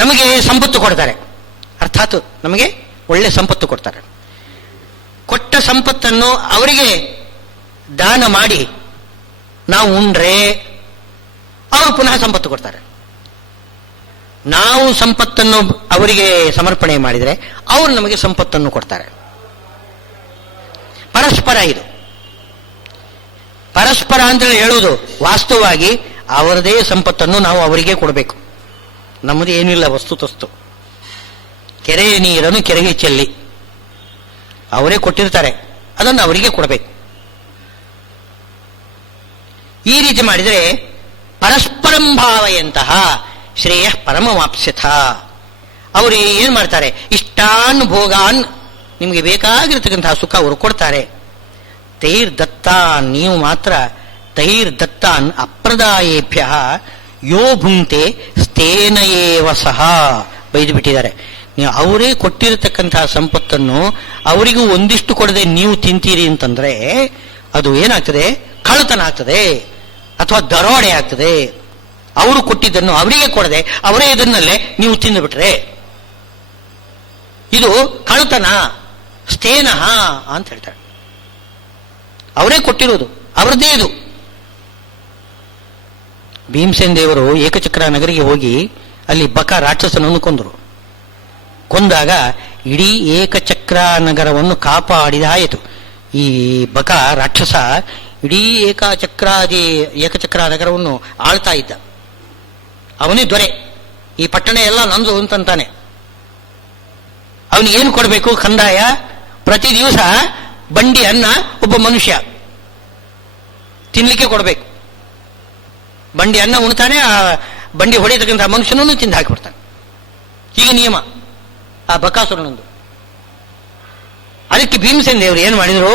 ನಮಗೆ ಸಂಪತ್ತು ಕೊಡ್ತಾರೆ, ಅರ್ಥಾತ್ ನಮಗೆ ಒಳ್ಳೆ ಸಂಪತ್ತು ಕೊಡ್ತಾರೆ. ಕೊಟ್ಟ ಸಂಪತ್ತನ್ನು ಅವರಿಗೆ ದಾನ ಮಾಡಿ ನಾವು ಉಂಡ್ರೆ ಅವರು ಪುನಃ ಸಂಪತ್ತು ಕೊಡ್ತಾರೆ. ನಾವು ಸಂಪತ್ತನ್ನು ಅವರಿಗೆ ಸಮರ್ಪಣೆ ಮಾಡಿದರೆ ಅವರು ನಮಗೆ ಸಂಪತ್ತನ್ನು ಕೊಡ್ತಾರೆ. ಪರಸ್ಪರ ಇದು ಪರಸ್ಪರ ಅಂತ ಹೇಳುವುದು ವಾಸ್ತವವಾಗಿ ಅವರದೇ ಸಂಪತ್ತನ್ನು ನಾವು ಅವರಿಗೆ ಕೊಡಬೇಕು. ನಮ್ಮದು ಏನಿಲ್ಲ ವಸ್ತುತಸ್ತು. ಕೆರೆಯ ನೀರನ್ನು ಕೆರೆಗೆ ಚೆಲ್ಲಿ ಅವರೇ ಕೊಟ್ಟಿರ್ತಾರೆ, ಅದನ್ನು ಅವರಿಗೆ ಕೊಡಬೇಕು. ಈ ರೀತಿ ಮಾಡಿದರೆ ಪರಸ್ಪರಂ ಭಾವಯಂತಹ ಶ್ರೇಯ ಪರಮವಾಪ್ಸ್ಯಥ. ಅವರು ಏನು ಮಾಡ್ತಾರೆ, ಇಷ್ಟಾನ್ ಭೋಗಾನ್, ನಿಮಗೆ ಬೇಕಾಗಿರ್ತಕ್ಕಂತಹ ಸುಖ ಅವರು ಕೊಡ್ತಾರೆ. ತೈರ್ ದತ್ತಾನ್, ನೀವು ಮಾತ್ರ ತೈರ್ ದತ್ತಾನ್ ಅಪ್ರದಾಯೇಭ್ಯ ಯೋ ಭುಂಕ್ತೆ ಸ್ಥೇನ ಏವ ಸಹ ಬೈದು ಬಿಟ್ಟಿದ್ದಾರೆ. ನೀವು ಅವರೇ ಕೊಟ್ಟಿರತಕ್ಕಂತಹ ಸಂಪತ್ತನ್ನು ಅವರಿಗೂ ಒಂದಿಷ್ಟು ಕೊಡದೆ ನೀವು ತಿಂತೀರಿ ಅಂತಂದ್ರೆ ಅದು ಏನಾಗ್ತದೆ, ಕಳ್ಳತನ ಆಗ್ತದೆ ಅಥವಾ ದರೋಡೆ ಆಗ್ತದೆ. ಅವರು ಕೊಟ್ಟಿದ್ದನ್ನು ಅವರಿಗೆ ಕೊಡದೆ ಅವರೇ ಇದನ್ನಲ್ಲೇ ನೀವು ತಿಂದುಬಿಟ್ರೆ ಇದು ಕಳ್ಳತನ, ಸ್ಥೇನಃ ಅಂತ ಹೇಳ್ತಾರೆ. ಅವರೇ ಕೊಟ್ಟಿರೋದು, ಅವರದೇ ಇದು. ಭೀಮಸೇನ್ ದೇವರು ಏಕಚಕ್ರ ನಗರಿಗೆ ಹೋಗಿ ಅಲ್ಲಿ ಬಕ ರಾಕ್ಷಸನನ್ನು ಕೊಂದರು. ಕೊಂದಾಗ ಇಡೀ ಏಕಚಕ್ರ ನಗರವನ್ನು ಕಾಪಾಡಿದಾಯಿತು. ಈ ಬಕ ರಾಕ್ಷಸ ಇಡೀ ಏಕಚಕ್ರ ನಗರವನ್ನು ಆಳ್ತಾ ಇದ್ದ. ಅವನೇ ದೊರೆ, ಈ ಪಟ್ಟಣ ಎಲ್ಲ ನಂದು ಅಂತಂತಾನೆ. ಅವನಿಗೇನು ಕೊಡಬೇಕು, ಕಂದಾಯ. ಪ್ರತಿ ದಿವಸ ಬಂಡಿ ಅನ್ನ ಒಬ್ಬ ಮನುಷ್ಯ ತಿನ್ಲಿಕ್ಕೆ ಕೊಡಬೇಕು. ಬಂಡಿ ಅನ್ನ ಉಣ್ತಾನೆ, ಆ ಬಂಡಿ ಹೊಡೆಯತಕ್ಕಂಥ ಮನುಷ್ಯನನ್ನು ತಿಂದು ಹಾಕಿಬಿಡ್ತಾನೆ. ಹೀಗೆ ನಿಯಮ ಆ ಬಕಾಸುರನೊಂದು. ಅದಕ್ಕೆ ಭೀಮಸೇನ ದೇವರು ಏನು ಮಾಡಿದರು,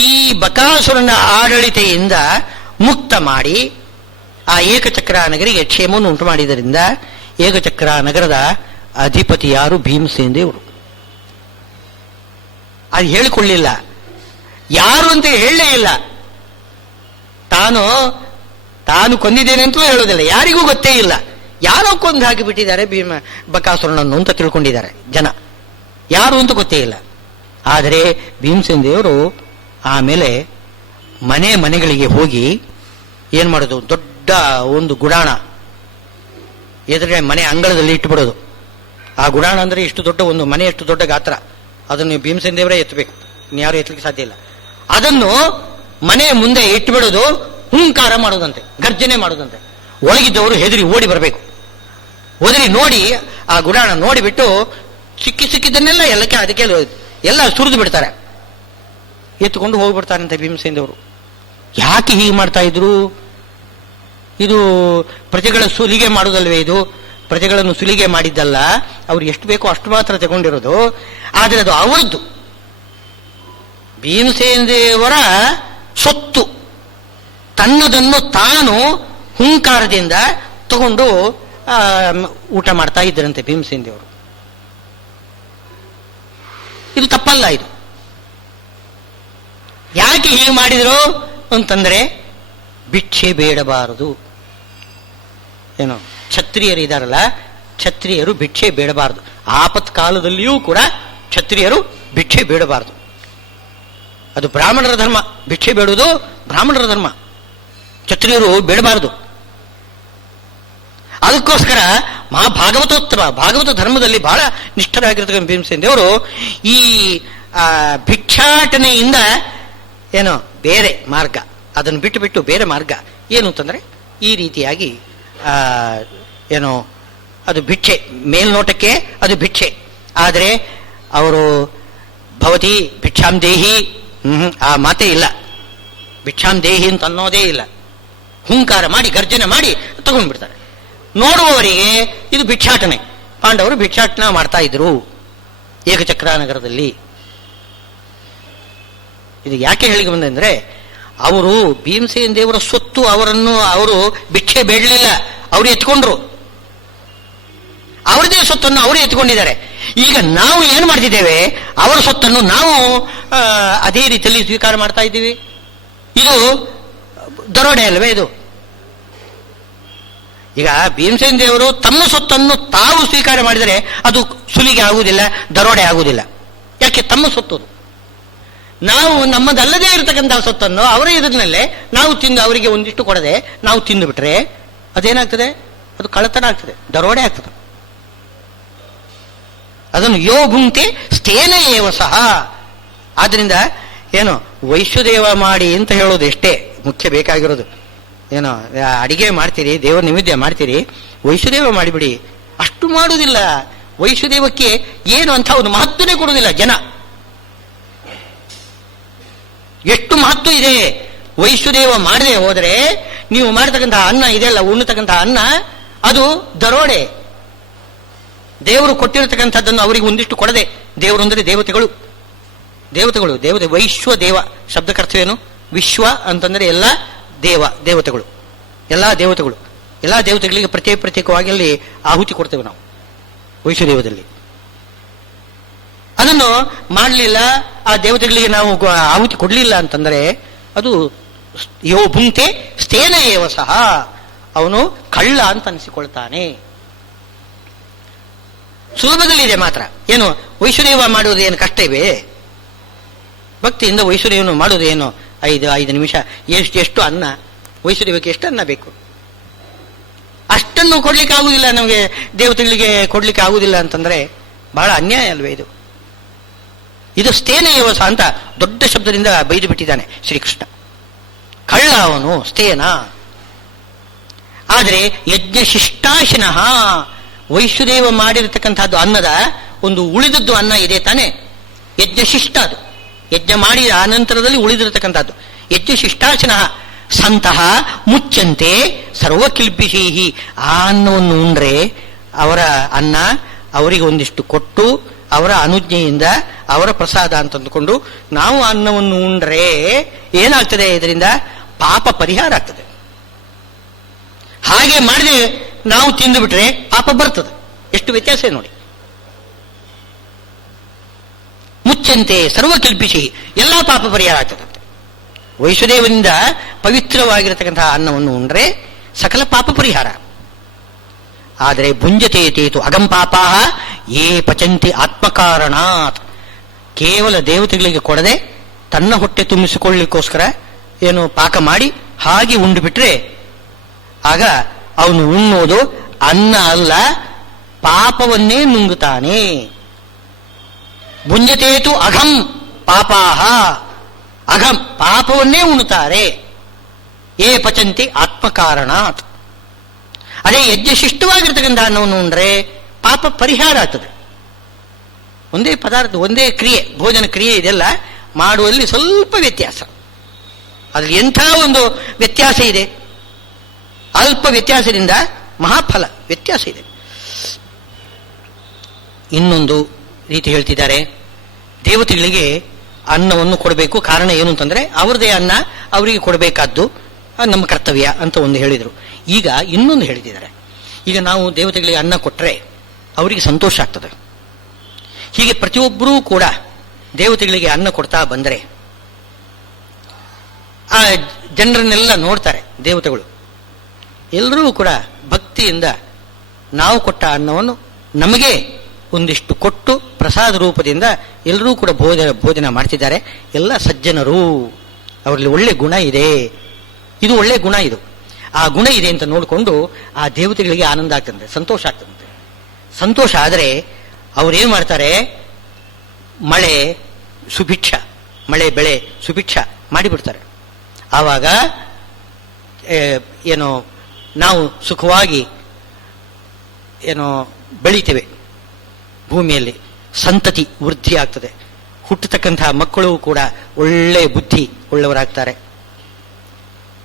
ಈ ಬಕಾಸುರನ ಆಡಳಿತೆಯಿಂದ ಮುಕ್ತ ಮಾಡಿ ಆ ಏಕಚಕ್ರ ನಗರಿಗೆ ಕ್ಷೇಮವನ್ನು ಉಂಟು ಮಾಡಿದ್ದರಿಂದ ಏಕಚಕ್ರ ನಗರದ ಅಧಿಪತಿ ಯಾರು, ಭೀಮಸೇನ ದೇವರು. ಅದು ಹೇಳಿಕೊಳ್ಳಿಲ್ಲ, ಯಾರು ಅಂತ ಹೇಳಲೇ ಇಲ್ಲ. ತಾನು ಕೊಂದಿದ್ದೇನೆ ಅಂತಲೂ ಹೇಳೋದಿಲ್ಲ, ಯಾರಿಗೂ ಗೊತ್ತೇ ಇಲ್ಲ. ಯಾರೋ ಕೊಂದು ಹಾಕಿಬಿಟ್ಟಿದ್ದಾರೆ ಬಕಾಸುರನನ್ನು ಅಂತ ತಿಳ್ಕೊಂಡಿದ್ದಾರೆ ಜನ, ಯಾರು ಅಂತ ಗೊತ್ತೇ ಇಲ್ಲ. ಆದರೆ ಭೀಮಸೇನ ದೇವರು ಆಮೇಲೆ ಮನೆಗಳಿಗೆ ಹೋಗಿ ಏನು ಮಾಡೋದು, ದೊಡ್ಡ ಒಂದು ಗುಡಾಣ ಎದುರುಗಡೆ ಮನೆ ಅಂಗಳದಲ್ಲಿ ಇಟ್ಟುಬಿಡೋದು. ಆ ಗುಡಾಣ ಅಂದರೆ ಇಷ್ಟು ದೊಡ್ಡ ಒಂದು ಮನೆ, ಎಷ್ಟು ದೊಡ್ಡ ಗಾತ್ರ, ಅದನ್ನು ಭೀಮಸೇನ ದೇವರೇ ಎತ್ತಬೇಕು, ಇನ್ಯಾರು ಎತ್ತಲಿಕ್ಕೆ ಸಾಧ್ಯ ಇಲ್ಲ. ಅದನ್ನು ಮನೆ ಮುಂದೆ ಇಟ್ಟುಬಿಡೋದು, ಹುಂಕಾರ ಮಾಡೋದಂತೆ, ಗರ್ಜನೆ ಮಾಡೋದಂತೆ. ಒಳಗಿದ್ದವರು ಹೆದರಿ ಓಡಿ ಬರಬೇಕು. ಓದರಿ ನೋಡಿ ಆ ಗುಡಾಣ ನೋಡಿಬಿಟ್ಟು ಸಿಕ್ಕಿದ್ದನ್ನೆಲ್ಲ ಅದಕ್ಕೆ ಎಲ್ಲ ಸುರಿದು ಬಿಡ್ತಾರೆ, ಎತ್ತುಕೊಂಡು ಹೋಗ್ಬಿಡ್ತಾರಂತೆ ಭೀಮಸೇನ ದೇವರು. ಯಾಕೆ ಹೀಗೆ ಮಾಡ್ತಾ ಇದ್ರು? ಇದು ಪ್ರಜೆಗಳ ಸುಲಿಗೆ ಮಾಡೋದಲ್ವೇ? ಇದು ಪ್ರಜೆಗಳನ್ನು ಸುಲಿಗೆ ಮಾಡಿದ್ದಲ್ಲ, ಅವ್ರು ಎಷ್ಟು ಬೇಕೋ ಅಷ್ಟು ಮಾತ್ರ ತಗೊಂಡಿರೋದು. ಆದರೆ ಅದು ಅವರದ್ದು, ಭೀಮಸೇನ ದೇವರ ಸೊತ್ತು. ತನ್ನದನ್ನು ತಾನು ಹುಂಕಾರದಿಂದ ತಗೊಂಡು ಊಟ ಮಾಡ್ತಾ ಇದ್ದರಂತೆ ಭೀಮಸೇನ ದೇವರು. ಇದು ತಪ್ಪಲ್ಲ. ಇದು ಯಾಕೆ ಹೀಗೆ ಮಾಡಿದ್ರು ಅಂತಂದ್ರೆ ಭಿಕ್ಷೆ ಬೇಡಬಾರದು. ಏನು, ಕ್ಷತ್ರಿಯರಿದಾರಲ್ಲ, ಕ್ಷತ್ರಿಯರು ಭಿಕ್ಷೆ ಬೇಡಬಾರದು. ಆಪತ್ ಕಾಲದಲ್ಲಿಯೂ ಕೂಡ ಕ್ಷತ್ರಿಯರು ಭಿಕ್ಷೆ ಬೇಡಬಾರದು. ಅದು ಬ್ರಾಹ್ಮಣರ ಧರ್ಮ. ಭಿಕ್ಷೆ ಬೇಡುವುದು ಬ್ರಾಹ್ಮಣರ ಧರ್ಮ, ಕ್ಷತ್ರಿಯರು ಬೇಡಬಾರದು. ಅದಕ್ಕೋಸ್ಕರ ಭಾಗವತ ಧರ್ಮದಲ್ಲಿ ಬಹಳ ನಿಷ್ಠರಾಗಿರ್ತಕ್ಕಂಥ ಭೀಮಸೇನ ದೇವರು ಈ ಭಿಕ್ಷಾಟನೆಯಿಂದ ಏನೋ ಬೇರೆ ಮಾರ್ಗ, ಅದನ್ನು ಬಿಟ್ಟು ಬೇರೆ ಮಾರ್ಗ ಏನು ಅಂತಂದ್ರೆ ಈ ರೀತಿಯಾಗಿ ಏನೋ ಅದು ಭಿಕ್ಷೆ, ಮೇಲ್ನೋಟಕ್ಕೆ ಅದು ಭಿಕ್ಷೆ. ಆದರೆ ಅವರು ಭವತಿ ಭಿಕ್ಷಾಂ ದೇಹಿ, ಆ ಮಾತೇ ಇಲ್ಲ. ಭಿಕ್ಷಾಂ ದೇಹಿ ಅಂತ ಅನ್ನೋದೇ ಇಲ್ಲ. ಹುಂಕಾರ ಮಾಡಿ ಗರ್ಜನೆ ಮಾಡಿ ತಗೊಂಡ್ಬಿಡ್ತಾರೆ. ನೋಡುವವರಿಗೆ ಇದು ಭಿಕ್ಷಾಟನೆ. ಪಾಂಡವರು ಭಿಕ್ಷಾಟನೆ ಮಾಡ್ತಾ ಇದ್ರು ಏಕಚಕ್ರ ನಗರದಲ್ಲಿ. ಇದು ಯಾಕೆ ಹೇಳಿಗೆ ಬಂದಂದ್ರೆ, ಅವರು ಭೀಮಸೇನ ದೇವರ ಸೊತ್ತು, ಅವರು ಭಿಕ್ಷೆ ಬೇಡಲಿಲ್ಲ, ಅವರು ಎತ್ಕೊಂಡ್ರು. ಅವರದೇ ಸೊತ್ತನ್ನು ಅವರು ಎತ್ಕೊಂಡಿದ್ದಾರೆ. ಈಗ ನಾವು ಏನು ಮಾಡ್ತಿದ್ದೇವೆ, ಅವರ ಸೊತ್ತನ್ನು ನಾವು ಅದೇ ರೀತಿಯಲ್ಲಿ ಸ್ವೀಕಾರ ಮಾಡ್ತಾ ಇದ್ದೀವಿ. ಇದು ದರೋಡೆ ಅಲ್ವೇ? ಇದು ಈಗ ಭೀಮಸೇನ ದೇವರು ತಮ್ಮ ಸೊತ್ತನ್ನು ತಾವು ಸ್ವೀಕಾರ ಮಾಡಿದರೆ ಅದು ಸುಲಿಗೆ ಆಗುವುದಿಲ್ಲ, ದರೋಡೆ ಆಗುವುದಿಲ್ಲ. ಯಾಕೆ? ತಮ್ಮ ಸೊತ್ತು. ನಾವು ನಮ್ಮದಲ್ಲದೇ ಇರತಕ್ಕಂತಹ ಸೊತ್ತನ್ನು ಅವರ ಎದುರಿನಲ್ಲೇ ನಾವು ತಿಂದು ಅವರಿಗೆ ಒಂದಿಷ್ಟು ಕೊಡದೆ ನಾವು ತಿಂದು ಬಿಟ್ರೆ ಅದೇನಾಗ್ತದೆ? ಅದು ಕಳ್ಳತನ ಆಗ್ತದೆ, ದರೋಡೆ ಆಗ್ತದೆ. ಅದನ್ನು ಯೋ ಭುಂಕ್ತೆ ಸ್ಥೇನ ಏವ ಸಹ. ಆದ್ರಿಂದ ಏನು ವೈಶ್ವದೇವ ಮಾಡಿ ಅಂತ ಹೇಳೋದು ಎಷ್ಟೇ ಮುಖ್ಯ ಬೇಕಾಗಿರೋದು. ಏನೋ ಅಡಿಗೆ ಮಾಡ್ತೀರಿ, ದೇವರ ನೈವೇದ್ಯ ಮಾಡ್ತೀರಿ, ವೈಶ್ವದೇವ ಮಾಡಿಬಿಡಿ. ಅಷ್ಟು ಮಾಡುವುದಿಲ್ಲ. ವೈಶ್ವದೇವಕ್ಕೆ ಏನು ಅಂತ ಒಂದು ಮಹತ್ವನೇ ಕೊಡುವುದಿಲ್ಲ ಜನ. ಎಷ್ಟು ಮಹತ್ವ ಇದೆ ವೈಶ್ವದೇವ ಮಾಡದೆ ಹೋದರೆ ನೀವು ಮಾಡತಕ್ಕಂತಹ ಅನ್ನ ಇದೆಲ್ಲ, ಉಣ್ಣತಕ್ಕಂತಹ ಅನ್ನ ಅದು ದರೋಡೆ. ದೇವರು ಕೊಟ್ಟಿರತಕ್ಕಂಥದ್ದನ್ನು ಅವರಿಗೆ ಒಂದಿಷ್ಟು ಕೊಡದೆ, ದೇವರು ಅಂದರೆ ದೇವತೆಗಳು, ದೇವತೆಗಳು ದೇವತೆ. ವೈಶ್ವದೇವ ಶಬ್ದಕರ್ಥವೇನು? ವಿಶ್ವ ಅಂತಂದರೆ ಎಲ್ಲ ದೇವ, ದೇವತೆಗಳು, ಎಲ್ಲ ದೇವತೆಗಳು. ಎಲ್ಲ ದೇವತೆಗಳಿಗೆ ಪ್ರತ್ಯೇಕವಾಗಿ ಅಲ್ಲಿ ಆಹುತಿ ಕೊಡ್ತೇವೆ ನಾವು ವೈಶ್ವದೇವದಲ್ಲಿ. ಅದನ್ನು ಮಾಡಲಿಲ್ಲ, ಆ ದೇವತೆಗಳಿಗೆ ನಾವು ಆಹುತಿ ಕೊಡಲಿಲ್ಲ ಅಂತಂದರೆ ಅದು ಯೋ ಭುಂಕ್ತೆ ಸ್ಥೇನ ಏವ ಸಹ, ಅವನು ಕಳ್ಳ ಅಂತ ಅನಿಸಿಕೊಳ್ತಾನೆ. ಸುಲಭದಲ್ಲಿದೆ ಮಾತ್ರ. ಏನು ವೈಶ್ವದೇವ ಮಾಡುವುದು ಏನು ಕಷ್ಟ ಇವೆ? ಭಕ್ತಿಯಿಂದ ವೈಶ್ವದೇವನು ಮಾಡುವುದು ಏನು? 5 ನಿಮಿಷ. ಎಷ್ಟು ಅನ್ನ ವೈಶ್ವದೇವಕ್ಕೆ ಎಷ್ಟು ಅನ್ನ ಬೇಕು? ಅಷ್ಟನ್ನು ಕೊಡ್ಲಿಕ್ಕೆ ಆಗುವುದಿಲ್ಲ ನಮಗೆ, ದೇವತೆಗಳಿಗೆ ಕೊಡ್ಲಿಕ್ಕೆ ಆಗುವುದಿಲ್ಲ ಅಂತಂದ್ರೆ ಬಹಳ ಅನ್ಯಾಯ ಅಲ್ವೇ ಇದು? ಇದು ಸ್ಥೇನ ಏವಸ ಅಂತ ದೊಡ್ಡ ಶಬ್ದದಿಂದ ಬೈದು ಬಿಟ್ಟಿದ್ದಾನೆ ಶ್ರೀಕೃಷ್ಣ. ಕಳ್ಳ ಅವನು, ಸ್ಥೇನ. ಆದರೆ ಯಜ್ಞ ಶಿಷ್ಟಾಶಿನಃ, ವೈಶ್ವದೇವ ಮಾಡಿರತಕ್ಕಂಥದ್ದು ಅನ್ನದ ಒಂದು ಉಳಿದದ್ದು ಅನ್ನ ಇದೆ ತಾನೆ, ಯಜ್ಞ ಶಿಷ್ಟ. ಅದು ಯಜ್ಞ ಮಾಡಿ ಆ ನಂತರದಲ್ಲಿ ಉಳಿದಿರತಕ್ಕಂಥದ್ದು ಯಜ್ಞ ಶಿಷ್ಟಾಶಿನಃ ಸಂತಹ ಮುಚ್ಚಂತೆ ಸರ್ವಕಿಲ್ಪಿಷೀಹಿ. ಆ ಅನ್ನವನ್ನು ಉಂಡ್ರೆ ಅವರ ಅನ್ನ ಅವರಿಗೆ ಒಂದಿಷ್ಟು ಕೊಟ್ಟು ಅವರ ಅನುಜ್ಞೆಯಿಂದ ಅವರ ಪ್ರಸಾದ ಅಂತಂದುಕೊಂಡು ನಾವು ಅನ್ನವನ್ನು ಉಂಡ್ರೆ ಏನಾಗ್ತದೆ? ಇದರಿಂದ ಪಾಪ ಪರಿಹಾರ ಆಗ್ತದೆ. ಹಾಗೆ ಮಾಡಿದ್ರೆ ನಾವು ತಿಂದು ಬಿಟ್ರೆ ಪಾಪ ಬರ್ತದೆ. ಎಷ್ಟು ವ್ಯತ್ಯಾಸ ನೋಡಿ. ಮುಚ್ಚಂತೆ ಸರ್ವಕಿಲ್ಪಿಷಿ, ಎಲ್ಲ ಪಾಪ ಪರಿಹಾರ ಆಗ್ತದಂತೆ. ವೈಶ್ವದೇವನಿಂದ ಪವಿತ್ರವಾಗಿರತಕ್ಕಂತಹ ಅನ್ನವನ್ನು ಉಂಡ್ರೆ ಸಕಲ ಪಾಪ ಪರಿಹಾರ. ಆದರೆ ಭುಂಜತೆ ತೇತು ಅಗಂ ಪಾಪಾಹ ಯೇ ಪಚಂತಿ ಆತ್ಮಕಾರಣಾತ್. ಕೇವಲ ದೇವತೆಗಳಿಗೆ ಕೊಡದೆ ತನ್ನ ಹೊಟ್ಟೆ ತುಂಬಿಸಿಕೊಳ್ಳಿಕ್ಕೋಸ್ಕರ ಏನು ಪಾಕ ಮಾಡಿ ಹಾಗೆ ಉಂಡು ಬಿಟ್ರೆ ಆಗ ಅವನು ಉಣ್ಣೋದು ಅನ್ನ ಅಲ್ಲ, ಪಾಪವನ್ನೇ ನುಂಗುತ್ತಾನೆ. ಭುಂಜತೇತು ಅಘಂ ಪಾಪಾಹ, ಅಘಂ ಪಾಪವನ್ನೇ ಉಣ್ಣುತ್ತಾರೆ. ಏ ಪಚಂತಿ ಆತ್ಮಕಾರಣಾತ್. ಅದೇ ಯಜ್ಞಶಿಷ್ಟವಾಗಿರ್ತಕ್ಕಂಥ ಅನ್ನವನ್ನು ಉಂಡ್ರೆ ಪಾಪ ಪರಿಹಾರ ಆಗ್ತದೆ. ಒಂದೇ ಪದಾರ್ಥ, ಒಂದೇ ಕ್ರಿಯೆ, ಭೋಜನ ಕ್ರಿಯೆ ಇದೆಲ್ಲ ಮಾಡುವಲ್ಲಿ ಸ್ವಲ್ಪ ವ್ಯತ್ಯಾಸ. ಅದ್ರಲ್ಲಿ ಎಂಥ ಒಂದು ವ್ಯತ್ಯಾಸ ಇದೆ. ಅಲ್ಪ ವ್ಯತ್ಯಾಸದಿಂದ ಮಹಾಫಲ ವ್ಯತ್ಯಾಸ ಇದೆ. ಇನ್ನೊಂದು ರೀತಿ ಹೇಳ್ತಿದ್ದಾರೆ, ದೇವತೆಗಳಿಗೆ ಅನ್ನವನ್ನು ಕೊಡಬೇಕು. ಕಾರಣ ಏನು ಅಂತಂದ್ರೆ ಅವರದೇ ಅನ್ನ ಅವರಿಗೆ ಕೊಡಬೇಕಾದ್ದು ನಮ್ಮ ಕರ್ತವ್ಯ ಅಂತ ಒಂದು ಹೇಳಿದರು. ಈಗ ಇನ್ನೊಂದು ಹೇಳ್ತಿದ್ದಾರೆ, ಈಗ ನಾವು ದೇವತೆಗಳಿಗೆ ಅನ್ನ ಕೊಟ್ಟರೆ ಅವರಿಗೆ ಸಂತೋಷ ಆಗ್ತದೆ. ಹೀಗೆ ಪ್ರತಿಯೊಬ್ಬರೂ ಕೂಡ ದೇವತೆಗಳಿಗೆ ಅನ್ನ ಕೊಡ್ತಾ ಬಂದರೆ ಆ ಜನರನ್ನೆಲ್ಲ ನೋಡ್ತಾರೆ ದೇವತೆಗಳು. ಎಲ್ಲರೂ ಕೂಡ ಭಕ್ತಿಯಿಂದ ನಾವು ಕೊಟ್ಟ ಅನ್ನವನ್ನು ನಮಗೆ ಒಂದಿಷ್ಟು ಕೊಟ್ಟು ಪ್ರಸಾದ ರೂಪದಿಂದ ಎಲ್ಲರೂ ಕೂಡ ಭೋಜನ ಮಾಡ್ತಿದ್ದಾರೆ. ಎಲ್ಲ ಸಜ್ಜನರು, ಅವರಲ್ಲಿ ಒಳ್ಳೆ ಗುಣ ಇದೆ, ಇದು ಒಳ್ಳೆ ಗುಣ, ಇದು ಆ ಗುಣ ಇದೆ ಅಂತ ನೋಡಿಕೊಂಡು ಆ ದೇವತೆಗಳಿಗೆ ಆನಂದ ಆಗ್ತದೆ, ಸಂತೋಷ ಆಗ್ತದಂತೆ. ಸಂತೋಷ ಆದರೆ ಅವ್ರೇನು ಮಾಡ್ತಾರೆ? ಮಳೆ ಸುಭಿಕ್ಷ, ಮಳೆ ಬೆಳೆ ಸುಭಿಕ್ಷ ಮಾಡಿಬಿಡ್ತಾರೆ. ಆವಾಗ ಏನೋ ನಾವು ಸುಖವಾಗಿ ಏನೋ ಬೆಳಿತೇವೆ, ಭೂಮಿಯಲ್ಲಿ ಸಂತತಿ ವೃದ್ಧಿ ಆಗ್ತದೆ. ಹುಟ್ಟತಕ್ಕಂತಹ ಮಕ್ಕಳು ಕೂಡ ಒಳ್ಳೆ ಬುದ್ಧಿ ಉಳ್ಳವರಾಗ್ತಾರೆ,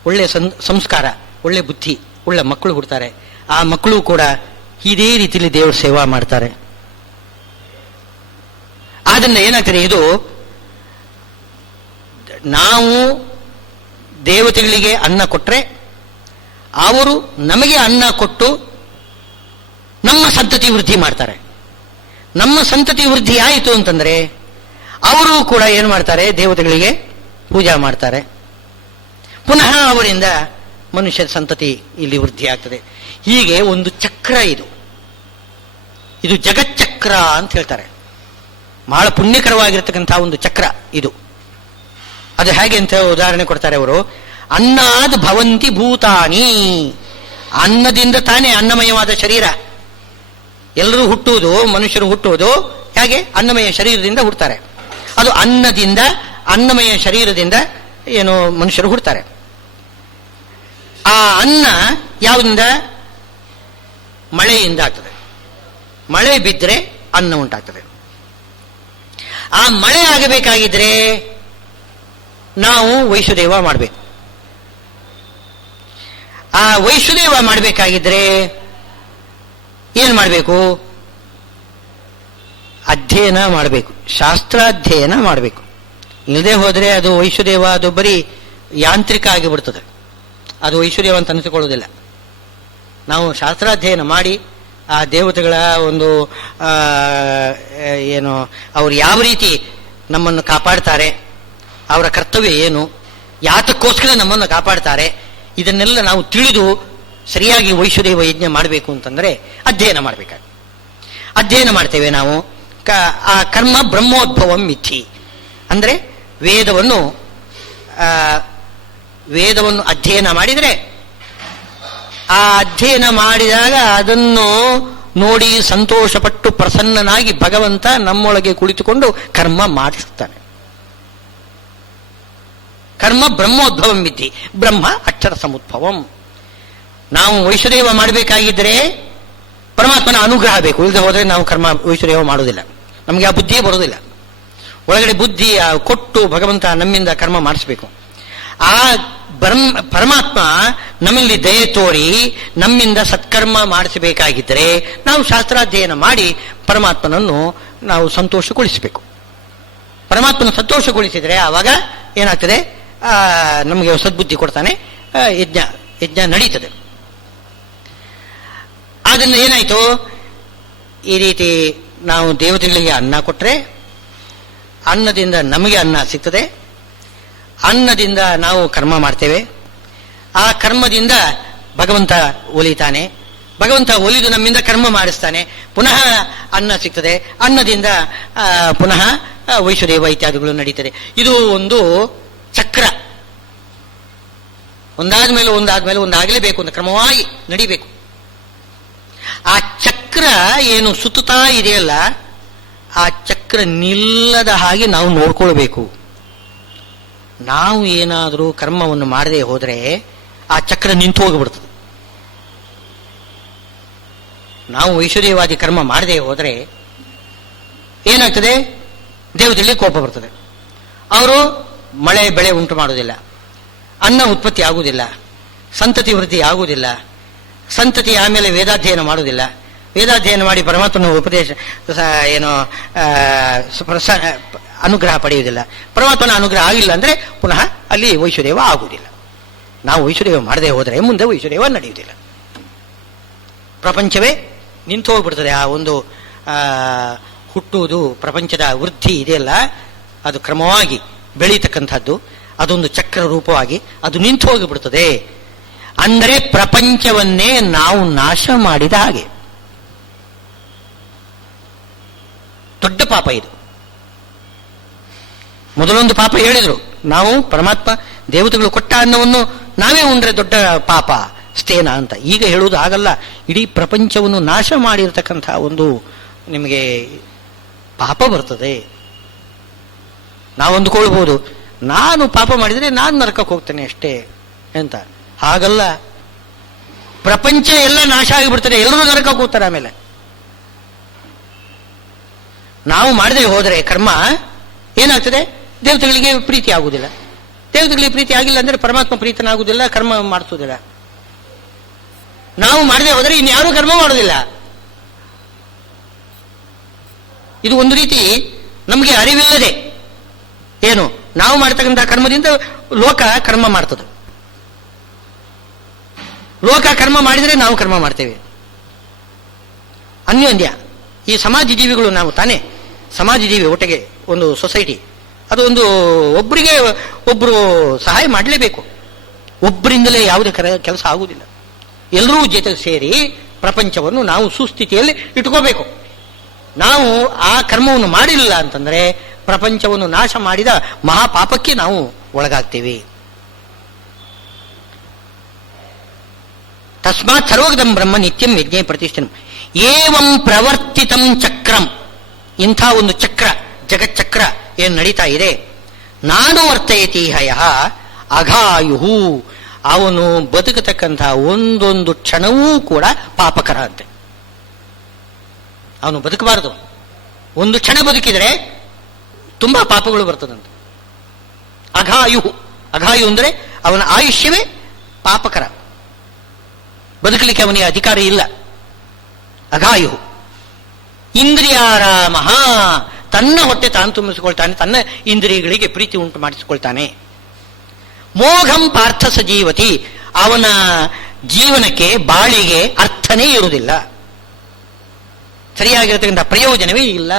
ಒಳ್ಳೆ ಸಂಸ್ಕಾರ, ಒಳ್ಳೆ ಬುದ್ಧಿ ಉಳ್ಳ ಮಕ್ಕಳು ಹುಡ್ತಾರೆ. ಆ ಮಕ್ಕಳು ಕೂಡ ಇದೇ ರೀತಿಯಲ್ಲಿ ದೇವರ ಸೇವಾ ಮಾಡ್ತಾರೆ. ಆದ್ರಿಂದ ಏನಾಗ್ತದೆ, ಇದು ನಾವು ದೇವತೆಗಳಿಗೆ ಅನ್ನ ಕೊಟ್ರೆ ಅವರು ನಮಗೆ ಅನ್ನ ಕೊಟ್ಟು ನಮ್ಮ ಸಂತತಿ ವೃದ್ಧಿ ಮಾಡ್ತಾರೆ. ನಮ್ಮ ಸಂತತಿ ವೃದ್ಧಿ ಆಯಿತು ಅಂತಂದ್ರೆ ಅವರು ಕೂಡ ಏನು ಮಾಡ್ತಾರೆ? ದೇವತೆಗಳಿಗೆ ಪೂಜಾ ಮಾಡ್ತಾರೆ. ಪುನಃ ಅವರಿಂದ ಮನುಷ್ಯರ ಸಂತತಿ ಇಲ್ಲಿ ವೃದ್ಧಿ ಆಗ್ತದೆ. ಹೀಗೆ ಒಂದು ಚಕ್ರ ಇದು ಜಗಚ್ಚಕ್ರ ಅಂತ ಹೇಳ್ತಾರೆ. ಬಹಳ ಪುಣ್ಯಕರವಾಗಿರ್ತಕ್ಕಂಥ ಒಂದು ಚಕ್ರ ಇದು. ಅದು ಹೇಗೆ ಅಂತ ಉದಾಹರಣೆ ಕೊಡ್ತಾರೆ ಅವರು. ಅನ್ನಾದ್ ಭವಂತಿ ಭೂತಾನಿ, ಅನ್ನದಿಂದ ತಾನೇ ಅನ್ನಮಯವಾದ ಶರೀರ. ಎಲ್ಲರೂ ಹುಟ್ಟುವುದು, ಮನುಷ್ಯರು ಹುಟ್ಟುವುದು ಹೇಗೆ? ಅನ್ನಮಯ ಶರೀರದಿಂದ ಹುಡ್ತಾರೆ. ಅದು ಅನ್ನದಿಂದ, ಅನ್ನಮಯ ಶರೀರದಿಂದ ಏನು ಮನುಷ್ಯರು ಹುಡ್ತಾರೆ. ಆ ಅನ್ನ ಯಾವುದರಿಂದ? ಮಳೆಯಿಂದ ಆಗ್ತದೆ. ಮಳೆ ಬಿದ್ದರೆ ಅನ್ನ ಉಂಟಾಗ್ತದೆ. ಆ ಮಳೆ ಆಗಬೇಕಾಗಿದ್ರೆ ನಾವು ವೈಶ್ವದೇವ ಮಾಡಬೇಕು. ಆ ವೈಶ್ವದೇವ ಮಾಡಬೇಕಾಗಿದ್ರೆ ಏನು ಮಾಡಬೇಕು? ಅಧ್ಯಯನ ಮಾಡಬೇಕು, ಶಾಸ್ತ್ರಾಧ್ಯಯನ ಮಾಡಬೇಕು. ಇಲ್ಲದೆ ಹೋದರೆ ಅದು ವೈಶ್ವದೇವ, ಅದು ಬರೀ ಯಾಂತ್ರಿಕ ಆಗಿಬಿಡ್ತದೆ. ಅದು ವೈಶ್ವದೇವ ಅಂತ ಅನಿಸಿಕೊಳ್ಳೋದಿಲ್ಲ. ನಾವು ಶಾಸ್ತ್ರಾಧ್ಯಯನ ಮಾಡಿ ಆ ದೇವತೆಗಳ ಒಂದು ಏನು, ಅವರು ಯಾವ ರೀತಿ ನಮ್ಮನ್ನು ಕಾಪಾಡ್ತಾರೆ, ಅವರ ಕರ್ತವ್ಯ ಏನು, ಯಾತಕ್ಕೋಸ್ಕರ ನಮ್ಮನ್ನು ಕಾಪಾಡ್ತಾರೆ, ಇದನ್ನೆಲ್ಲ ನಾವು ತಿಳಿದು ಸರಿಯಾಗಿ ವೈಶ್ವದೇವ ಯಜ್ಞ ಮಾಡಬೇಕು ಅಂತಂದರೆ ಅಧ್ಯಯನ ಮಾಡಬೇಕಾಗಿ ಅಧ್ಯಯನ ಮಾಡ್ತೇವೆ ನಾವು. ಆ ಕರ್ಮ ಬ್ರಹ್ಮೋದ್ಭವಂ ಮಿಥಿ ಅಂದರೆ ವೇದವನ್ನು ಅಧ್ಯಯನ ಮಾಡಿದರೆ, ಆ ಅಧ್ಯಯನ ಮಾಡಿದಾಗ ಅದನ್ನು ನೋಡಿ ಸಂತೋಷಪಟ್ಟು ಪ್ರಸನ್ನನಾಗಿ ಭಗವಂತ ನಮ್ಮೊಳಗೆ ಕುಳಿತುಕೊಂಡು ಕರ್ಮ ಮಾಡಿಸುತ್ತಾನೆ. ಕರ್ಮ ಬ್ರಹ್ಮೋದ್ಭವಂ ಮಿಥಿ, ಬ್ರಹ್ಮ ಅಕ್ಷರ ಸಮುದ್ಭವಂ. ನಾವು ವೈಶ್ವದೇವ ಮಾಡಬೇಕಾಗಿದ್ದರೆ ಪರಮಾತ್ಮನ ಅನುಗ್ರಹ ಬೇಕು. ಇಲ್ಲದೆ ಹೋದರೆ ನಾವು ಕರ್ಮ ವೈಶ್ವದೇವ ಮಾಡುವುದಿಲ್ಲ. ನಮಗೆ ಆ ಬುದ್ಧಿಯೇ ಬರೋದಿಲ್ಲ. ಒಳಗಡೆ ಬುದ್ಧಿ ಕೊಟ್ಟು ಭಗವಂತ ನಮ್ಮಿಂದ ಕರ್ಮ ಮಾಡಿಸ್ಬೇಕು. ಆ ಪರಮಾತ್ಮ ನಮ್ಮಲ್ಲಿ ದಯೆ ತೋರಿ ನಮ್ಮಿಂದ ಸತ್ಕರ್ಮ ಮಾಡಿಸಬೇಕಾಗಿದ್ದರೆ ನಾವು ಶಾಸ್ತ್ರಾಧ್ಯಯನ ಮಾಡಿ ಪರಮಾತ್ಮನನ್ನು ನಾವು ಸಂತೋಷಗೊಳಿಸಬೇಕು. ಪರಮಾತ್ಮನ ಸಂತೋಷಗೊಳಿಸಿದರೆ ಆವಾಗ ಏನಾಗ್ತದೆ? ನಮಗೆ ಸದ್ಬುದ್ಧಿ ಕೊಡ್ತಾನೆ, ಯಜ್ಞ ನಡೀತದೆ. ಅದನ್ನು ಏನಾಯಿತು? ಈ ರೀತಿ ನಾವು ದೇವತೆಗಳಿಗೆ ಅನ್ನ ಕೊಟ್ಟರೆ ಅನ್ನದಿಂದ ನಮಗೆ ಅನ್ನ ಸಿಗ್ತದೆ. ಅನ್ನದಿಂದ ನಾವು ಕರ್ಮ ಮಾಡ್ತೇವೆ. ಆ ಕರ್ಮದಿಂದ ಭಗವಂತ ಒಲಿತಾನೆ. ಭಗವಂತ ಒಲಿದು ನಮ್ಮಿಂದ ಕರ್ಮ ಮಾಡಿಸ್ತಾನೆ. ಪುನಃ ಅನ್ನ ಸಿಗ್ತದೆ. ಅನ್ನದಿಂದ ಪುನಃ ವೈಶ್ವದೇವ ಇತ್ಯಾದಿಗಳು ನಡೀತದೆ. ಇದು ಒಂದು ಚಕ್ರ. ಒಂದಾದ್ಮೇಲೆ ಒಂದಾಗಲೇಬೇಕು ಅಂತ ಕ್ರಮವಾಗಿ ನಡಿಬೇಕು. ಆ ಚಕ್ರ ಏನು ಸುತ್ತುತ್ತಾ ಇದೆಯಲ್ಲ, ಆ ಚಕ್ರ ನಿಲ್ಲದ ಹಾಗೆ ನಾವು ನೋಡ್ಕೊಳ್ಬೇಕು. ನಾವು ಏನಾದರೂ ಕರ್ಮವನ್ನು ಮಾಡದೆ ಹೋದರೆ ಆ ಚಕ್ರ ನಿಂತು ಹೋಗಿಬಿಡ್ತದೆ. ನಾವು ವೈಶ್ವದೇವಾದಿ ಕರ್ಮ ಮಾಡದೆ ಹೋದರೆ ಏನಾಗ್ತದೆ? ದೇವತೆಗಳಿಗೆ ಕೋಪ ಬರ್ತದೆ. ಅವರು ಮಳೆ ಬೆಳೆ ಉಂಟು ಮಾಡುವುದಿಲ್ಲ, ಅನ್ನ ಉತ್ಪತ್ತಿ ಆಗುವುದಿಲ್ಲ, ಸಂತತಿ ವೃದ್ಧಿ ಆಗುವುದಿಲ್ಲ. ಸಂತತಿ ಆಮೇಲೆ ವೇದಾಧ್ಯಯನ ಮಾಡುವುದಿಲ್ಲ. ವೇದಾಧ್ಯಯನ ಮಾಡಿ ಪರಮಾತ್ಮನ ಉಪದೇಶ ಏನು ಅನುಗ್ರಹ ಪಡೆಯುವುದಿಲ್ಲ. ಪರಮಾತ್ಮನ ಅನುಗ್ರಹ ಆಗಿಲ್ಲ ಅಂದರೆ ಪುನಃ ಅಲ್ಲಿ ವೈಶ್ವದೇವ ಆಗುವುದಿಲ್ಲ. ನಾವು ವೈಶ್ವದೇವ ಮಾಡದೆ ಹೋದರೆ ಮುಂದೆ ವೈಶ್ವದೇವ ನಡೆಯುವುದಿಲ್ಲ. ಪ್ರಪಂಚವೇ ನಿಂತು ಹೋಗ್ಬಿಡ್ತದೆ. ಆ ಒಂದು ಹುಟ್ಟುವುದು, ಪ್ರಪಂಚದ ವೃದ್ಧಿ ಇದೆಯಲ್ಲ, ಅದು ಕ್ರಮವಾಗಿ ಬೆಳೀತಕ್ಕಂಥದ್ದು. ಅದೊಂದು ಚಕ್ರ ರೂಪವಾಗಿ ಅದು ನಿಂತು ಹೋಗಿಬಿಡ್ತದೆ. ಅಂದರೆ ಪ್ರಪಂಚವನ್ನೇ ನಾವು ನಾಶ ಮಾಡಿದ ಹಾಗೆ. ದೊಡ್ಡ ಪಾಪ ಇದು. ಮೊದಲೊಂದು ಪಾಪ ಹೇಳಿದ್ರು, ನಾವು ಪರಮಾತ್ಮ ದೇವತೆಗಳು ಕೊಟ್ಟ ಅನ್ನವನ್ನು ನಾವೇ ಉಂಡ್ರೆ ದೊಡ್ಡ ಪಾಪ ಸ್ಥೇನ ಅಂತ. ಈಗ ಹೇಳುವುದು ಆಗಲ್ಲ. ಇಡೀ ಪ್ರಪಂಚವನ್ನು ನಾಶ ಮಾಡಿರ್ತಕ್ಕಂಥ ಒಂದು ನಿಮಗೆ ಪಾಪ ಬರ್ತದೆ. ನಾವು ಅಂದುಕೊಳ್ಬಹುದು, ನಾನು ಪಾಪ ಮಾಡಿದರೆ ನಾನು ನರಕಕ್ಕೆ ಹೋಗ್ತೇನೆ ಅಷ್ಟೇ ಅಂತ. ಹಾಗಲ್ಲ, ಪ್ರಪಂಚ ಎಲ್ಲ ನಾಶ ಆಗಿಬಿಡ್ತದೆ, ಎಲ್ಲರೂ ನರಕಕ್ಕೆ ಹೋಗ್ತಾರೆ. ಆಮೇಲೆ ನಾವು ಮಾಡದೆ ಹೋದರೆ ಕರ್ಮ ಏನಾಗ್ತದೆ? ದೇವತೆಗಳಿಗೆ ಪ್ರೀತಿ ಆಗುವುದಿಲ್ಲ. ದೇವತೆಗಳಿಗೆ ಪ್ರೀತಿ ಆಗಿಲ್ಲ ಅಂದರೆ ಪರಮಾತ್ಮ ಪ್ರೀತನಾಗುವುದಿಲ್ಲ, ಕರ್ಮ ಮಾಡಿಸುವುದಿಲ್ಲ. ನಾವು ಮಾಡದೆ ಹೋದರೆ ಇನ್ಯಾರೂ ಕರ್ಮ ಮಾಡೋದಿಲ್ಲ. ಇದು ಒಂದು ರೀತಿ ನಮಗೆ ಅರಿವಿಲ್ಲದೆ ಏನು ನಾವು ಮಾಡ್ತಕ್ಕಂಥ ಕರ್ಮದಿಂದ ಲೋಕ ಕರ್ಮ ಮಾಡ್ತದೆ. ಲೋಕ ಕರ್ಮ ಮಾಡಿದರೆ ನಾವು ಕರ್ಮ ಮಾಡ್ತೇವೆ. ಅನ್ಯೋನ್ಯ ಈ ಸಮಾಜ ಜೀವಿಗಳು ನಾವು ತಾನೇ ಸಮಾಜ ಜೀವಿ. ಒಟ್ಟಿಗೆ ಒಂದು ಸೊಸೈಟಿ, ಅದು ಒಂದು ಒಬ್ಬರಿಗೆ ಒಬ್ಬರು ಸಹಾಯ ಮಾಡಲೇಬೇಕು. ಒಬ್ಬರಿಂದಲೇ ಯಾವುದೇ ಕೆಲಸ ಆಗುವುದಿಲ್ಲ. ಎಲ್ಲರೂ ಜೊತೆಗೆ ಸೇರಿ ಪ್ರಪಂಚವನ್ನು ನಾವು ಸುಸ್ಥಿತಿಯಲ್ಲಿ ಇಟ್ಕೋಬೇಕು. ನಾವು ಆ ಕರ್ಮವನ್ನು ಮಾಡಿಲ್ಲ ಅಂತಂದ್ರೆ ಪ್ರಪಂಚವನ್ನು ನಾಶ ಮಾಡಿದ ಮಹಾಪಾಪಕ್ಕೆ ನಾವು ಒಳಗಾಗ್ತೇವೆ. ತಸ್ಮಾತ್ ಸರ್ವಗತಂ ಬ್ರಹ್ಮ ನಿತ್ಯಂ ಯಜ್ಞೆ ಪ್ರತಿಷ್ಠಿತಂ ಏವಂ ಪ್ರವರ್ತಿತಂ ಚಕ್ರಂ. ಇಂಥ ಒಂದು ಚಕ್ರ, ಜಗಚ್ಚಕ್ರ ಏನು ನಡೀತಾ ಇದೆ, ನಾನು ವರ್ತಯತಿ ಹಯಃ ಅಘಾಯು, ಅವನು ಬದುಕತಕ್ಕಂತಹ ಒಂದೊಂದು ಕ್ಷಣವೂ ಕೂಡ ಪಾಪಕರ ಅಂತೆ. ಅವನು ಬದುಕಬಾರದು. ಒಂದು ಕ್ಷಣ ಬದುಕಿದರೆ ತುಂಬಾ ಪಾಪಗಳು ಬರ್ತದಂತೆ. ಅಘಾಯು, ಅಘಾಯು ಅಂದರೆ ಅವನ ಆಯುಷ್ಯವೇ ಪಾಪಕರ, ಬದುಕಲಿಕ್ಕೆ ಅವನಿಗೆ ಅಧಿಕಾರ ಇಲ್ಲ. ಅಘಾಯು. ಇಂದ್ರಿಯಾರಾಮ, ತನ್ನ ಹೊಟ್ಟೆ ತಾನು ತುಂಬಿಸಿಕೊಳ್ತಾನೆ, ತನ್ನ ಇಂದ್ರಿಯಗಳಿಗೆ ಪ್ರೀತಿ ಉಂಟು ಮಾಡಿಸಿಕೊಳ್ತಾನೆ. ಮೋಘಂ ಪಾರ್ಥ ಸಜೀವತಿ, ಅವನ ಜೀವನಕ್ಕೆ ಬಾಳಿಗೆ ಅರ್ಥನೇ ಇರುವುದಿಲ್ಲ, ಸರಿಯಾಗಿರತಕ್ಕಂಥ ಪ್ರಯೋಜನವೇ ಇಲ್ಲ.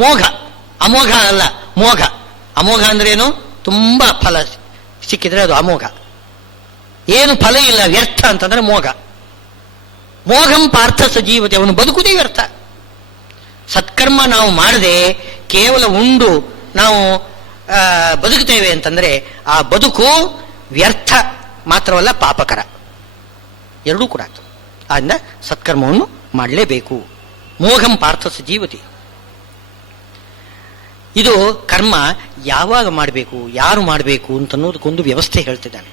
ಮೋಘ, ಅಮೋಘ ಅಲ್ಲ, ಮೋಘ. ಅಮೋಘ ಅಂದ್ರೆ ಏನು? ತುಂಬಾ ಫಲ ಸಿಕ್ಕಿದ್ರೆ ಅದು ಅಮೋಘ. ಏನು ಫಲ ಇಲ್ಲ, ವ್ಯರ್ಥ ಅಂತಂದ್ರೆ ಮೋಘ. ಮೋಘಂ ಪಾರ್ಥ ಸಜೀವತೆ, ಅವನು ಬದುಕುವುದೇ ವ್ಯರ್ಥ. ಸತ್ಕರ್ಮ ನಾವು ಮಾಡದೆ ಕೇವಲ ಉಂಡು ನಾವು ಬದುಕುತ್ತೇವೆ ಅಂತಂದ್ರೆ ಆ ಬದುಕು ವ್ಯರ್ಥ ಮಾತ್ರವಲ್ಲ, ಪಾಪಕರ ಎರಡೂ ಕೂಡ ಆಗ್ತದೆ. ಆದ್ದರಿಂದ ಸತ್ಕರ್ಮವನ್ನು ಮಾಡಲೇಬೇಕು. ಮೋಘಂ ಪಾರ್ಥ ಸಜೀವತಿ. ಇದು ಕರ್ಮ ಯಾವಾಗ ಮಾಡಬೇಕು, ಯಾರು ಮಾಡಬೇಕು ಅಂತನ್ನೋದಕ್ಕೊಂದು ವ್ಯವಸ್ಥೆ ಹೇಳ್ತಿದ್ದಾನೆ.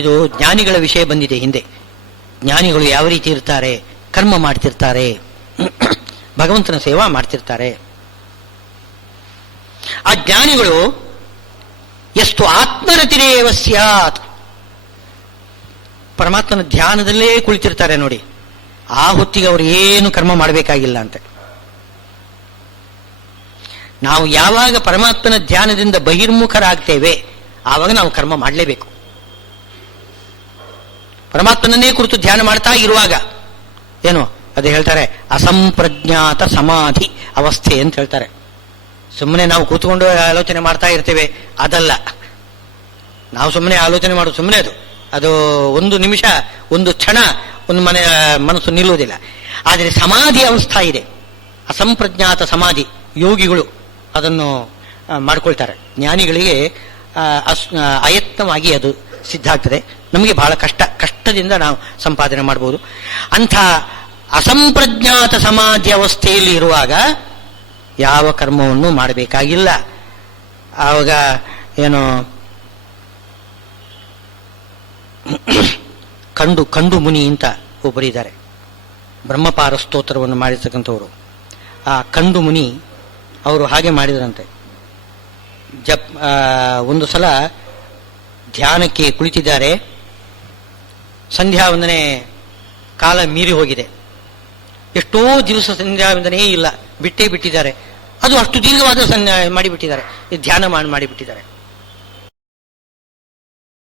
ಇದು ಜ್ಞಾನಿಗಳ ವಿಷಯ ಬಂದಿದೆ ಹಿಂದೆ. ಜ್ಞಾನಿಗಳು ಯಾವ ರೀತಿ ಇರ್ತಾರೆ, ಕರ್ಮ ಮಾಡ್ತಿರ್ತಾರೆ, ಭಗವಂತನ ಸೇವಾ ಮಾಡ್ತಿರ್ತಾರೆ. ಆ ಜ್ಞಾನಿಗಳು ಎಷ್ಟು ಆತ್ಮರತಿರೇವ ಸ್ಯಾತ್, ಪರಮಾತ್ಮನ ಧ್ಯಾನದಲ್ಲೇ ಕುಳಿತಿರ್ತಾರೆ ನೋಡಿ. ಆ ಹೊತ್ತಿಗೆ ಅವರು ಏನು ಕರ್ಮ ಮಾಡಬೇಕಾಗಿಲ್ಲ ಅಂತೆ. ನಾವು ಯಾವಾಗ ಪರಮಾತ್ಮನ ಧ್ಯಾನದಿಂದ ಬಹಿರ್ಮುಖರಾಗ್ತೇವೆ ಆವಾಗ ನಾವು ಕರ್ಮ ಮಾಡಲೇಬೇಕು. ಪರಮಾತ್ಮನನ್ನೇ ಕುರಿತು ಧ್ಯಾನ ಮಾಡ್ತಾ ಇರುವಾಗ ಏನು ಅದೇ ಹೇಳ್ತಾರೆ, ಅಸಂಪ್ರಜ್ಞಾತ ಸಮಾಧಿ ಅವಸ್ಥೆ ಅಂತ ಹೇಳ್ತಾರೆ. ಸುಮ್ಮನೆ ನಾವು ಕೂತ್ಕೊಂಡು ಆಲೋಚನೆ ಮಾಡ್ತಾ ಇರ್ತೇವೆ, ಅದಲ್ಲ. ನಾವು ಸುಮ್ಮನೆ ಆಲೋಚನೆ ಮಾಡೋದು ಸುಮ್ಮನೆ ಅದು ಒಂದು ನಿಮಿಷ, ಒಂದು ಕ್ಷಣ ಒಂದು ಮನಸ್ಸು ನಿಲ್ಲುವುದಿಲ್ಲ. ಆದರೆ ಸಮಾಧಿ ಅವಸ್ಥಾ ಇದೆ, ಅಸಂಪ್ರಜ್ಞಾತ ಸಮಾಧಿ. ಯೋಗಿಗಳು ಅದನ್ನು ಮಾಡ್ಕೊಳ್ತಾರೆ. ಜ್ಞಾನಿಗಳಿಗೆ ಅಯತ್ನವಾಗಿ ಅದು ಸಿದ್ಧ ಆಗ್ತದೆ. ನಮಗೆ ಬಹಳ ಕಷ್ಟದಿಂದ ನಾವು ಸಂಪಾದನೆ ಮಾಡಬಹುದು. ಅಂಥ ಅಸಂಪ್ರಜ್ಞಾತ ಸಮಾಧಿ ಅವಸ್ಥೆಯಲ್ಲಿ ಇರುವಾಗ ಯಾವ ಕರ್ಮವನ್ನು ಮಾಡಬೇಕಾಗಿಲ್ಲ. ಆವಾಗ ಏನು ಕಂಡು ಮುನಿ ಅಂತ ಒಬ್ಬರಿದ್ದಾರೆ, ಬ್ರಹ್ಮಪಾರ ಸ್ತೋತ್ರವನ್ನು ಮಾಡಿರ್ತಕ್ಕಂಥವ್ರು. ಆ ಕಂಡು ಮುನಿ ಅವರು ಹಾಗೆ ಮಾಡಿದರಂತೆ. ಒಂದು ಸಲ ಧ್ಯಾನಕ್ಕೆ ಕುಳಿತಿದ್ದಾರೆ, ಸಂಧ್ಯಾ ವಂದನೆ ಕಾಲ ಮೀರಿ ಹೋಗಿದೆ. ಎಷ್ಟೋ ದಿವಸ ಸಂಧ್ಯಾ ವಂದನೆಯೇ ಇಲ್ಲ, ಬಿಟ್ಟಿದ್ದಾರೆ. ಅದು ಅಷ್ಟು ದೀರ್ಘವಾದ ಮಾಡಿಬಿಟ್ಟಿದ್ದಾರೆ, ಧ್ಯಾನ ಮಾಡಿಬಿಟ್ಟಿದ್ದಾರೆ.